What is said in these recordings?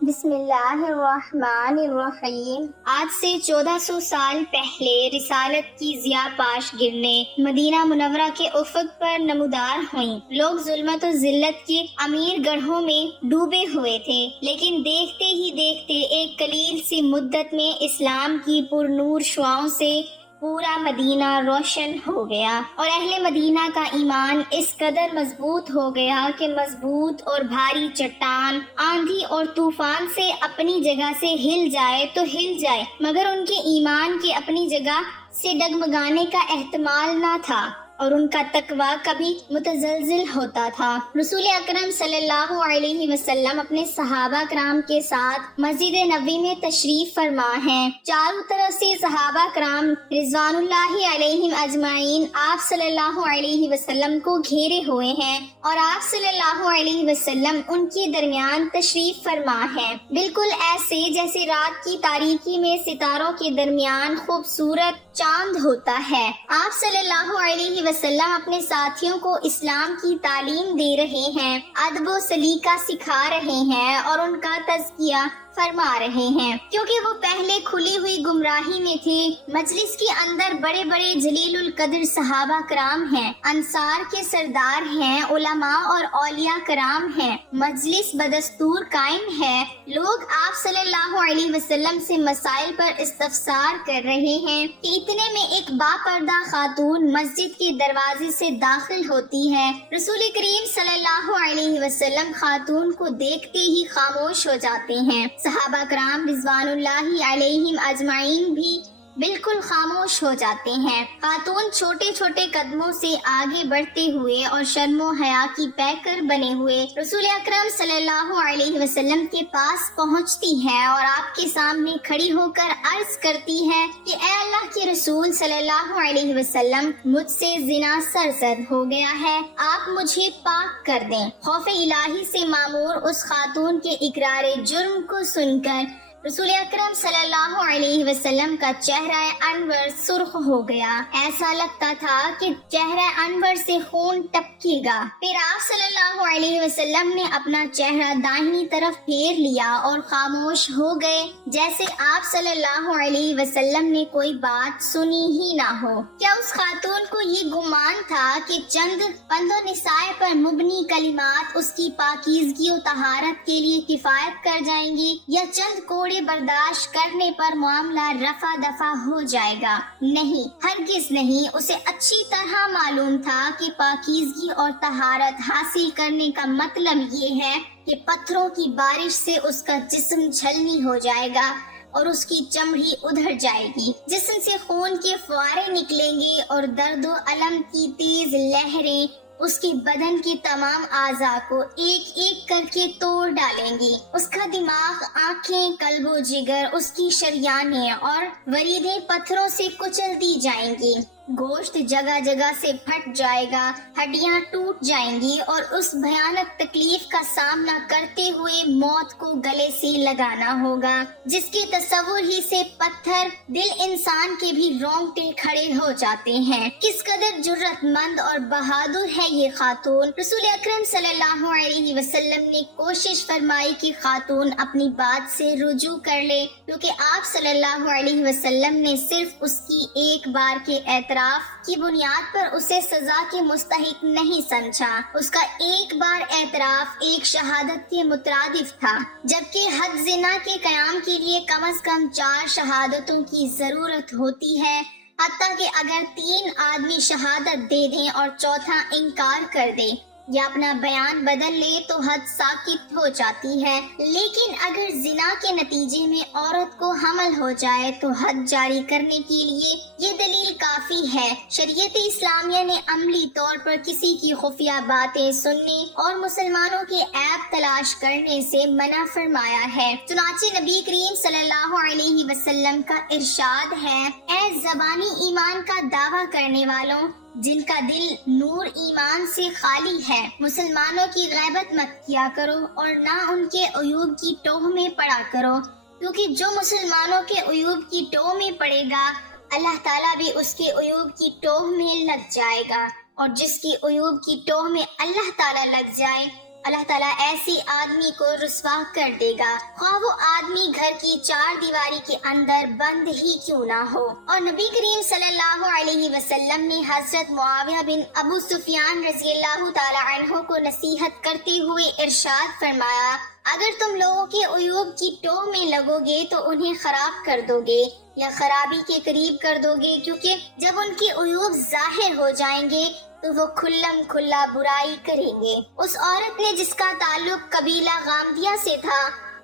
بسم اللہ الرحمن الرحیم۔ آج سے 1400 سال پہلے رسالت کی ضیاء پاش گرنے مدینہ منورہ کے افق پر نمودار ہوئیں۔ لوگ ظلمت و ذلت کے امیر گڑھوں میں ڈوبے ہوئے تھے، لیکن دیکھتے ہی دیکھتے ایک قلیل سی مدت میں اسلام کی پر نور شعاؤں سے پورا مدینہ روشن ہو گیا، اور اہل مدینہ کا ایمان اس قدر مضبوط ہو گیا کہ مضبوط اور بھاری چٹان آندھی اور طوفان سے اپنی جگہ سے ہل جائے تو ہل جائے، مگر ان کے ایمان کے اپنی جگہ سے ڈگمگانے کا احتمال نہ تھا، اور ان کا تقوی کبھی متزلزل ہوتا تھا۔ رسول اکرم صلی اللہ علیہ وسلم اپنے صحابہ کرام کے ساتھ مسجد نبوی میں تشریف فرما ہیں۔ چاروں طرف سے صحابہ کرام رضوان اللہ علیہم اجمعین آپ صلی اللہ علیہ وسلم کو گھیرے ہوئے ہیں، اور آپ صلی اللہ علیہ وسلم ان کے درمیان تشریف فرما ہیں، بالکل ایسے جیسے رات کی تاریکی میں ستاروں کے درمیان خوبصورت چاند ہوتا ہے۔ آپ صلی اللہ علیہ وسلم اپنے ساتھیوں کو اسلام کی تعلیم دے رہے ہیں، ادب و سلیقہ سکھا رہے ہیں، اور ان کا تزکیہ فرما رہے ہیں، کیونکہ وہ پہلے کھلی ہوئی گمراہی میں تھے۔ مجلس کے اندر بڑے بڑے جلیل القدر صحابہ کرام ہیں، انصار کے سردار ہیں، علماء اور اولیاء کرام ہیں۔ مجلس بدستور قائم ہے، لوگ آپ صلی اللہ علیہ وسلم سے مسائل پر استفسار کر رہے ہیں کہ اتنے میں ایک با پردہ خاتون مسجد کے دروازے سے داخل ہوتی ہے۔ رسول کریم صلی اللہ علیہ وسلم خاتون کو دیکھتے ہی خاموش ہو جاتے ہیں۔ صحابہ کرام رضوان اللہ علیہم اجمعین بھی بالکل خاموش ہو جاتے ہیں۔ خاتون چھوٹے چھوٹے قدموں سے آگے بڑھتے ہوئے اور شرم و حیا کی پیکر بنے ہوئے رسول اکرم صلی اللہ علیہ وسلم کے پاس پہنچتی ہے، اور آپ کے سامنے کھڑی ہو کر عرض کرتی ہے کہ اے اللہ کے رسول صلی اللہ علیہ وسلم، مجھ سے زنا سرزد ہو گیا ہے، آپ مجھے پاک کر دیں۔ خوف الہی سے معمور اس خاتون کے اقرار جرم کو سن کر رسول اکرم صلی اللہ علیہ وسلم کا چہرہ انور سرخ ہو گیا، ایسا لگتا تھا کہ چہرہ انور سے خون ٹپکے گا۔ پھر آپ صلی اللہ علیہ وسلم نے اپنا چہرہ داہنی طرف پھیر لیا اور خاموش ہو گئے، جیسے آپ صلی اللہ علیہ وسلم نے کوئی بات سنی ہی نہ ہو۔ کیا اس خاتون کو یہ گمان تھا کہ چند پند و نساء پر مبنی کلمات اس کی پاکیزگی و طہارت کے لیے کفایت کر جائیں گی، یا چند کوڑے برداشت کرنے پر معاملہ رفع دفع ہو جائے گا؟ نہیں، ہرگز نہیں۔ اسے اچھی طرح معلوم تھا کہ پاکیزگی اور طہارت حاصل کرنے کا مطلب یہ ہے کہ پتھروں کی بارش سے اس کا جسم چھلنی ہو جائے گا اور اس کی چمڑی ادھر جائے گی، جسم سے خون کے فوارے نکلیں گے، اور درد و الم کی تیز لہریں اس کے بدن کے تمام اعضاء کو ایک ایک کر کے توڑ ڈالیں گی۔ اس کا دماغ، آنکھیں، قلب و جگر، اس کی شریانیں اور وریدیں پتھروں سے کچل دی جائیں گی، گوشت جگہ جگہ سے پھٹ جائے گا، ہڈیاں ٹوٹ جائیں گی، اور اس بھیانک تکلیف کا سامنا کرتے ہوئے موت کو گلے سے لگانا ہوگا، جس کے تصور ہی سے پتھر دل انسان کے بھی رونگٹے کھڑے ہو جاتے ہیں۔ کس قدر جرأت مند اور بہادر ہے یہ خاتون۔ رسول اکرم صلی اللہ علیہ وسلم نے کوشش فرمائی کہ خاتون اپنی بات سے رجوع کر لے، کیونکہ آپ صلی اللہ علیہ وسلم نے صرف اس کی ایک بار کے اعتراف کی بنیاد پر اسے سزا کے مستحق نہیں سمجھا۔ اس کا ایک بار اعتراف ایک شہادت کے مترادف تھا، جبکہ حد زنا کے قیام کے لیے کم از کم 4 شہادتوں کی ضرورت ہوتی ہے، حتیٰ کہ اگر 3 آدمی شہادت دے دیں اور چوتھا انکار کر دے یا اپنا بیان بدل لے تو حد ساقط ہو جاتی ہے۔ لیکن اگر زنا کے نتیجے میں عورت کو حمل ہو جائے تو حد جاری کرنے کے لیے یہ دلیل کافی ہے۔ شریعت اسلامیہ نے عملی طور پر کسی کی خفیہ باتیں سننے اور مسلمانوں کے عیب تلاش کرنے سے منع فرمایا ہے۔ چنانچہ نبی کریم صلی اللہ علیہ وسلم کا ارشاد ہے، اے زبانی ایمان کا دعویٰ کرنے والوں، جن کا دل نور ایمان سے خالی ہے، مسلمانوں کی غیبت مت کیا کرو اور نہ ان کے عیوب کی ٹوہ میں پڑا کرو، کیونکہ جو مسلمانوں کے عیوب کی ٹوہ میں پڑے گا، اللہ تعالیٰ بھی اس کے عیوب کی ٹوہ میں لگ جائے گا، اور جس کی عیوب کی ٹوہ میں اللہ تعالیٰ لگ جائے، اللہ تعالیٰ ایسی آدمی کو رسوا کر دے گا، خواہ وہ آدمی گھر کی چار دیواری کے اندر بند ہی کیوں نہ ہو۔ اور نبی کریم صلی اللہ علیہ وسلم نے حضرت معاویہ بن ابو سفیان رضی اللہ تعالی عنہ کو نصیحت کرتے ہوئے ارشاد فرمایا، اگر تم لوگوں کے عیوب کی ٹو میں لگو گے تو انہیں خراب کر دو گے یا خرابی کے قریب کر دو گے، کیونکہ جب ان کے عیوب ظاہر ہو جائیں گے تو وہ کھلم کھلا برائی کریں گے۔ اس عورت نے جس کا تعلق قبیلہ غامدیہ سے تھا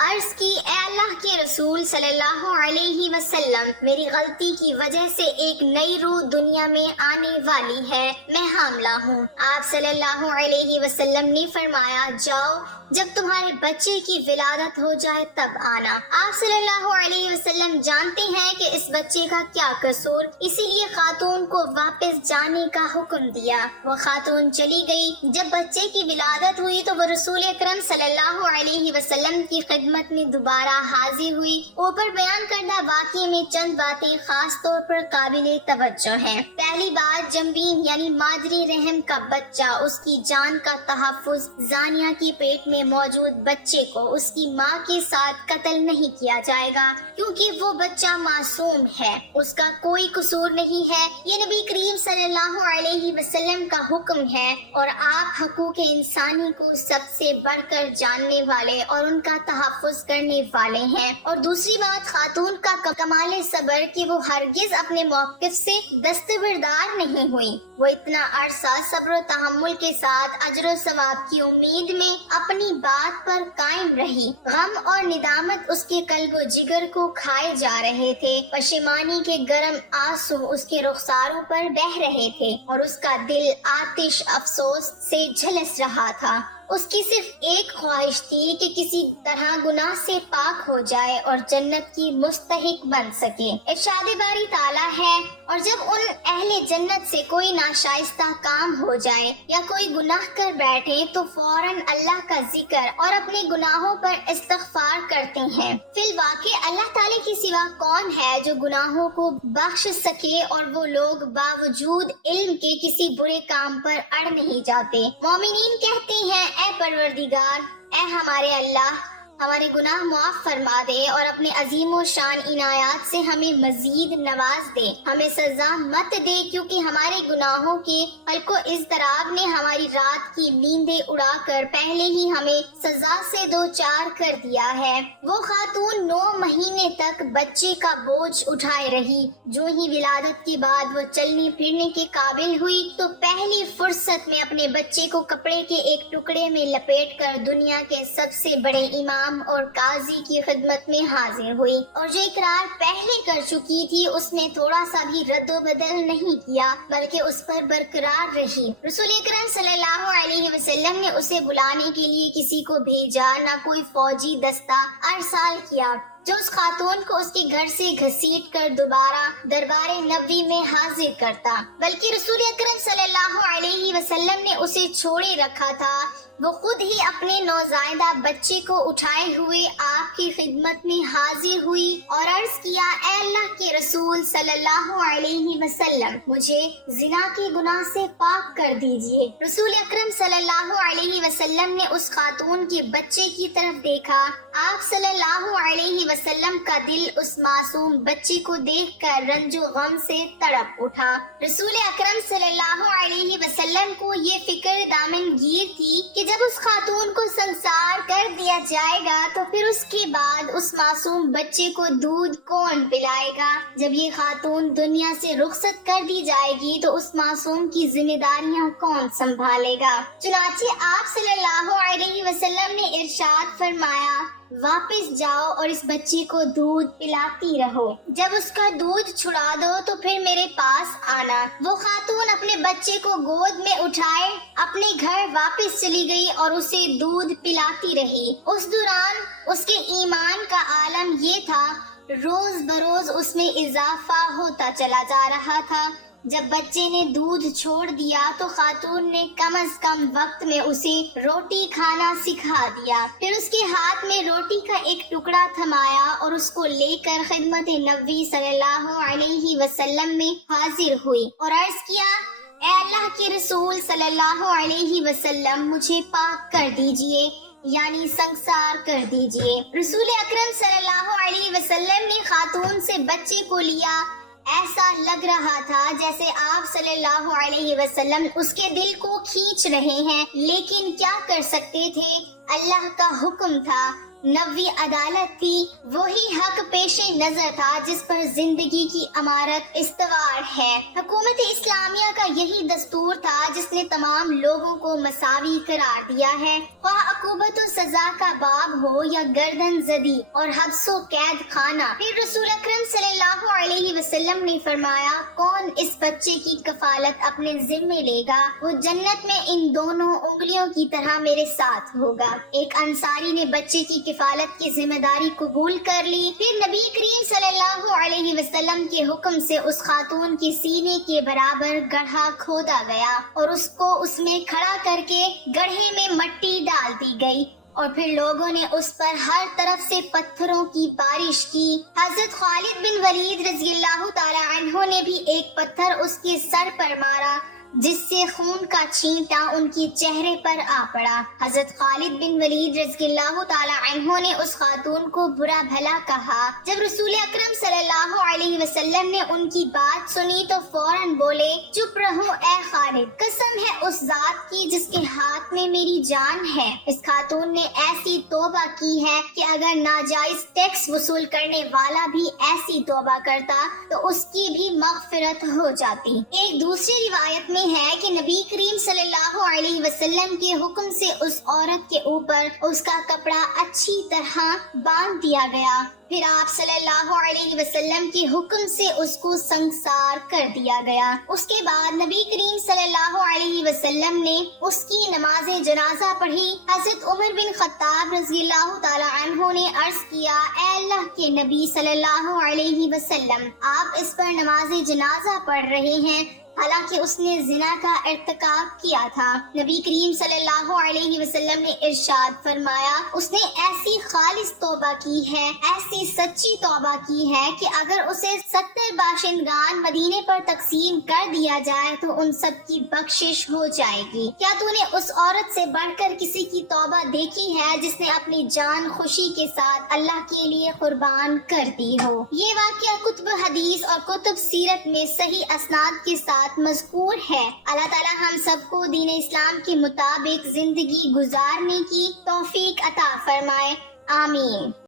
عرض کی، اے اللہ کے رسول صلی اللہ علیہ وسلم، میری غلطی کی وجہ سے ایک نئی روح دنیا میں آنے والی ہے، میں حاملہ ہوں۔ آپ صلی اللہ علیہ وسلم نے فرمایا، جاؤ جب تمہارے بچے کی ولادت ہو جائے تب آنا۔ آپ صلی اللہ علیہ وسلم جانتے ہیں کہ اس بچے کا کیا قصور، اسی لیے خاتون کو واپس جانے کا حکم دیا۔ وہ خاتون چلی گئی۔ جب بچے کی ولادت ہوئی تو وہ رسول اکرم صلی اللہ علیہ وسلم کی خدمت میں دوبارہ حاضر ہوئی۔ اوپر بیان کردہ واقعے میں چند باتیں خاص طور پر قابل توجہ ہیں۔ پہلی بات، جنبین یعنی مادری رحم کا بچہ، اس کی جان کا تحفظ، زانیہ کی پیٹ میں موجود بچے کو اس کی ماں کے ساتھ قتل نہیں کیا جائے گا، کیونکہ وہ بچہ معصوم ہے، اس کا کوئی قصور نہیں ہے۔ یہ نبی کریم صلی اللہ علیہ وسلم کا حکم ہے، اور آپ حقوق انسانی کو سب سے بڑھ کر جاننے والے اور ان کا تحفظ کرنے والے ہیں۔ اور دوسری بات، خاتون کا کمال صبر کہ وہ ہرگز اپنے موقف سے دستبردار نہیں ہوئی، وہ اتنا عرصہ صبر و تحمل کے ساتھ اجر و ثواب کی امید میں اپنی بات پر قائم رہی۔ غم اور ندامت اس کے قلب و جگر کو کھائے جا رہے تھے، پشیمانی کے گرم آنسو اس کے رخساروں پر بہہ رہے تھے، اور اس کا دل آتش افسوس سے جھلس رہا تھا۔ اس کی صرف ایک خواہش تھی کہ کسی طرح گناہ سے پاک ہو جائے اور جنت کی مستحق بن سکے۔ ارشاد باری تعالیٰ ہے، اور جب ان اہل جنت سے کوئی ناشائستہ کام ہو جائے یا کوئی گناہ کر بیٹھے تو فوراً اللہ کا ذکر اور اپنے گناہوں پر استغفار کرتے ہیں۔ فی الواقع اللہ تعالیٰ کے سوا کون ہے جو گناہوں کو بخش سکے، اور وہ لوگ باوجود علم کے کسی برے کام پر اڑ نہیں جاتے۔ مومنین کہتے ہیں، اے پروردگار، اے ہمارے اللہ، ہمارے گناہ معاف فرما دے اور اپنے عظیم و شان عنایات سے ہمیں مزید نواز دے، ہمیں سزا مت دے، کیونکہ ہمارے گناہوں کے حلق و اضطراب نے ہماری رات کی نیندیں اڑا کر پہلے ہی ہمیں سزا سے دو چار کر دیا ہے۔ وہ خاتون 9 مہینے تک بچے کا بوجھ اٹھائے رہی۔ جو ہی ولادت کے بعد وہ چلنے پھرنے کے قابل ہوئی تو پہلی فرصت میں اپنے بچے کو کپڑے کے ایک ٹکڑے میں لپیٹ کر دنیا کے سب سے بڑے امام اور قاضی کی خدمت میں حاضر ہوئی، اور جو اقرار پہلے کر چکی تھی اس نے تھوڑا سا بھی رد و بدل نہیں کیا، بلکہ اس پر برقرار رہی۔ رسول اکرم صلی اللہ علیہ وسلم نے اسے بلانے کے لیے کسی کو بھیجا، نہ کوئی فوجی دستہ ارسال کیا جو اس خاتون کو اس کے گھر سے گھسیٹ کر دوبارہ دربار نبوی میں حاضر کرتا، بلکہ رسول اکرم صلی اللہ علیہ وسلم نے اسے چھوڑے رکھا تھا۔ وہ خود ہی اپنے نوزائیدہ بچے کو اٹھائے ہوئے آپ کی خدمت میں حاضر ہوئی اور عرض کیا، اے اللہ کے رسول صلی اللہ علیہ وسلم، مجھے زنا کے گناہ سے پاک کر دیجئے۔ رسول اکرم صلی اللہ علیہ وسلم نے اس خاتون کے بچے کی طرف دیکھا۔ آپ صلی اللہ علیہ وسلم کا دل اس معصوم بچے کو دیکھ کر رنج و غم سے تڑپ اٹھا۔ رسول اکرم صلی اللہ علیہ وسلم کو یہ فکر دامن گیر تھی کہ جب اس خاتون کو سنسار کر دیا جائے گا تو پھر اس کے بعد اس معصوم بچے کو دودھ کون پلائے گا؟ جب یہ خاتون دنیا سے رخصت کر دی جائے گی تو اس معصوم کی ذمہ داریاں کون سنبھالے گا؟ چنانچہ آپ صلی اللہ علیہ وسلم نے ارشاد فرمایا، واپس جاؤ اور اس بچے کو دودھ پلاتی رہو، جب اس کا دودھ چھڑا دو تو پھر میرے پاس آنا۔ وہ خاتون اپنے بچے کو گود میں اٹھائے اپنے گھر واپس چلی گئی اور اسے دودھ پلاتی رہی۔ اس دوران اس کے ایمان کا عالم یہ تھا، روز بروز اس میں اضافہ ہوتا چلا جا رہا تھا۔ جب بچے نے دودھ چھوڑ دیا تو خاتون نے کم از کم وقت میں اسے روٹی کھانا سکھا دیا، پھر اس کے ہاتھ میں روٹی کا ایک ٹکڑا تھمایا اور اس کو لے کر خدمت نبوی صلی اللہ علیہ وسلم میں حاضر ہوئی اور عرض کیا، اے اللہ کے رسول صلی اللہ علیہ وسلم مجھے پاک کر دیجئے، یعنی سنگسار کر دیجئے۔ رسول اکرم صلی اللہ علیہ وسلم نے خاتون سے بچے کو لیا، ایسا لگ رہا تھا جیسے آپ صلی اللہ علیہ وسلم اس کے دل کو کھینچ رہے ہیں، لیکن کیا کر سکتے تھے، اللہ کا حکم تھا، نبوی عدالت تھی، وہی حق پیش نظر تھا جس پر زندگی کی امارت استوار ہے۔ حکومت اسلامیہ کا یہی دستور تھا جس نے تمام لوگوں کو مساوی قرار دیا ہے، خواہ عقوبت و سزا کا باب ہو یا گردن زدی اور حبس و قید خانہ۔ پھر رسول اکرم صلی اللہ علیہ وسلم نے فرمایا، کون اس بچے کی کفالت اپنے ذمے لے گا، وہ جنت میں ان دونوں انگلیوں کی طرح میرے ساتھ ہوگا۔ ایک انصاری نے بچے کی کفالت کی ذمہ داری قبول کر لی۔ پھر نبی کریم صلی اللہ علیہ وسلم کے حکم سے اس خاتون کے سینے کے برابر گڑھا کھودا گیا اور اس کو اس میں کھڑا کر کے گڑھے میں مٹی ڈال دی گئی، اور پھر لوگوں نے اس پر ہر طرف سے پتھروں کی بارش کی۔ حضرت خالد بن ولید رضی اللہ تعالی عنہ نے بھی ایک پتھر اس کے سر پر مارا، جس سے خون کا چھینٹا ان کے چہرے پر آ پڑا۔ حضرت خالد بن ولید رضی اللہ تعالی عنہ نے اس خاتون کو برا بھلا کہا۔ جب رسول اکرم صلی اللہ علیہ وسلم نے ان کی بات سنی تو فوراً بولے، چپ رہو اے خالد، قسم ہے اس ذات کی جس کے ہاتھ میں میری جان ہے، اس خاتون نے ایسی توبہ کی ہے کہ اگر ناجائز ٹیکس وصول کرنے والا بھی ایسی توبہ کرتا تو اس کی بھی مغفرت ہو جاتی۔ ایک دوسری روایت میں ہے کہ نبی کریم صلی اللہ علیہ وسلم کے حکم سے اس عورت کے اوپر اس کا کپڑا اچھی طرح باندھ دیا گیا، پھر آپ صلی اللہ علیہ وسلم کے حکم سے اس کو سنگسار کر دیا گیا۔ اس کے بعد نبی کریم صلی اللہ علیہ وسلم نے اس کی نماز جنازہ پڑھی۔ حضرت عمر بن خطاب رضی اللہ تعالی عنہ نے عرض کیا، اے اللہ کے نبی صلی اللہ علیہ وسلم، آپ اس پر نماز جنازہ پڑھ رہے ہیں، حالانکہ اس نے زنا کا ارتکاب کیا تھا۔ نبی کریم صلی اللہ علیہ وسلم نے ارشاد فرمایا، اس نے ایسی خالص توبہ کی ہے، ایسی سچی توبہ کی ہے کہ اگر اسے 70 باشندگان مدینے پر تقسیم کر دیا جائے تو ان سب کی بخشش ہو جائے گی۔ کیا تو نے اس عورت سے بڑھ کر کسی کی توبہ دیکھی ہے جس نے اپنی جان خوشی کے ساتھ اللہ کے لیے قربان کر دی ہو؟ یہ واقعہ کتب حدیث اور کتب سیرت میں صحیح اسناد کے ساتھ مذکور ہے۔ اللہ تعالی ہم سب کو دین اسلام کے مطابق زندگی گزارنے کی توفیق عطا فرمائے، آمین۔